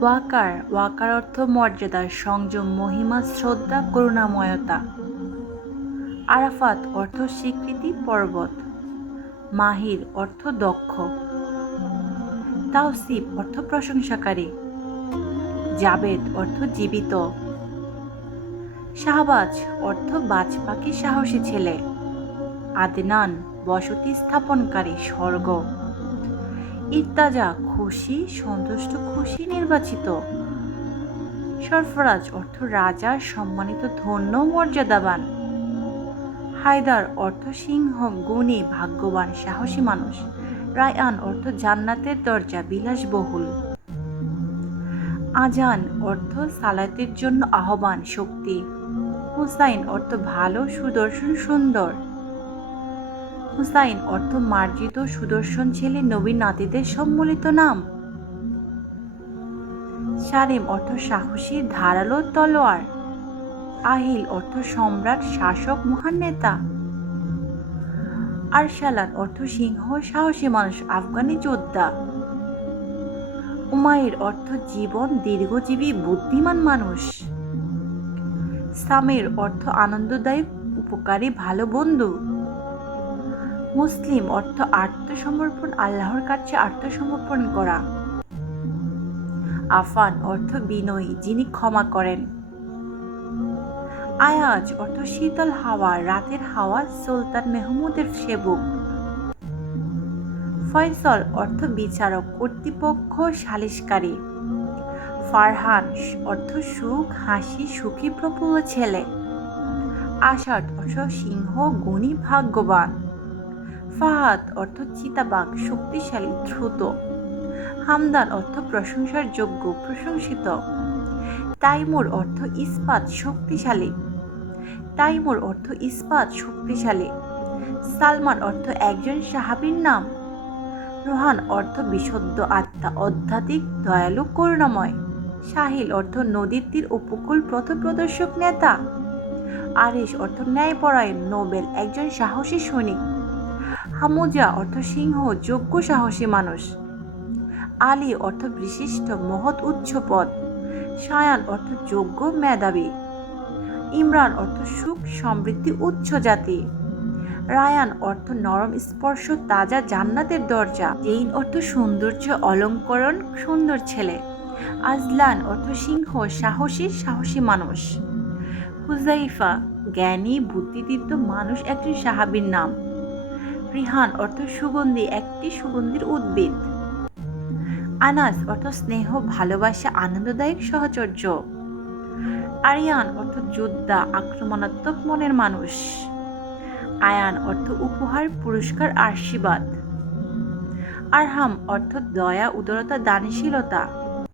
ওয়াকার ওয়াকার অর্থ মর্যাদা, সংযম, মহিমা, শ্রদ্ধা, করুণাময়তা। আরাফাত অর্থ স্বীকৃতি, পর্বত। মাহির অর্থ দক্ষ। তাওসিফ অর্থ প্রশংসাকারী। জাবেদ অর্থ জীবিত। শাহবাজ অর্থ বাজ পাখি সাহসী ছেলে। আদনান বসতি স্থাপনকারী স্বর্গ। ইত্তাজা খুশি, সন্তুষ্ট, খুশি নির্বাচিত। সরফরাজ অর্থ রাজা, সম্মানিত, ধন্য, মর্যাদাবান। হায়দার অর্থ সিংহ, গুণী, ভাগ্যবান, সাহসী মানুষ। রায়ান অর্থ জান্নাতের দরজা, বিলাসবহুল। আজান অর্থ সালাতের জন্য আহ্বান, শক্তি। হুসাইন অর্থ ভালো, সুদর্শন, সুন্দর। হুসাইন অর্থ মার্জিত সুদর্শন ছেলে নবীন নাতিদের সম্মিলিত নাম। সারেম অর্থ সাহসী, ধারালো তলোয়ার। আহিল অর্থ সম্রাট, শাসক, মহান নেতা। আরশালান অর্থ সিংহ, সাহসী মানুষ, আফগানি যোদ্ধা। উমাইর অর্থ জীবন, দীর্ঘজীবী, বুদ্ধিমান মানুষ। সামের অর্থ আনন্দদায়ক, উপকারী, ভালো বন্ধু। মুসলিম অর্থ আত্মসমর্পণ, আল্লাহর কাছে আত্মসমর্পণ করা। আফান অর্থ বিনয়ী, যিনি ক্ষমা করেন। আয়াজ অর্থ শীতল হাওয়া, রাতের হাওয়া, সুলতান মেহমুদের সেবক। ফয়সল অর্থ বিচারক, কর্তৃপক্ষ সালিশকারী ফারহান অর্থ সুখ, হাসি, সুখী প্রফুল্ল ছেলে। আষাঢ় অর্থ সিংহ, গুণী ভাগ্যবান। ফাহাদ অর্থ চিতাবাঘ, শক্তিশালী, দ্রুত। হামদান অর্থ প্রশংসার যোগ্য, প্রশংসিত। তাইমুর অর্থ ইস্পাত, শক্তিশালী। তাইমুর অর্থ ইস্পাত, শক্তিশালী। সালমান অর্থ একজন সাহাবীর নাম। রোহান অর্থ বিশুদ্ধ আত্মা আধ্যাত্মিক দয়ালু, করুণাময়। সাহিল অর্থ নদীর তীর, উপকূল পথপ্রদর্শক, নেতা। আরিশ অর্থ ন্যায়পরায়ণ, নোবেল, একজন সাহসী সৈনিক। হামুজা অর্থ সিংহ যোগ্য সাহসী মানুষ। আলী অর্থ বিশিষ্ট মহৎ উচ্চ পদ। সায়ান অর্থ যোগ্য মেধাবী। ইমরান অর্থ সুখ সমৃদ্ধি উচ্চ জাতি। রায়ান অর্থ নরম স্পর্শ, তাজা জান্নাতের দরজা। জেইন অর্থ সৌন্দর্য অলঙ্করণ, সুন্দর ছেলে। আজলান অর্থ সিংহ, সাহসী সাহসী মানুষ। হুজাইফা জ্ঞানী, বুদ্ধিদীপ্ত মানুষ একজন সাহাবীর নাম। রিহান অর্থ সুগন্ধি একটি সুগন্ধির উদ্ভিদ। আনাস অর্থ স্নেহ, ভালোবাসা, আনন্দদায়ক সহচর্য। আরিয়ান অর্থ যোদ্ধা, আক্রমণাত্মক মনের মানুষ। আয়ান অর্থ উপহার, পুরস্কার, আশীর্বাদ। আরহাম অর্থ দয়া, উদারতা, দানশীলতা।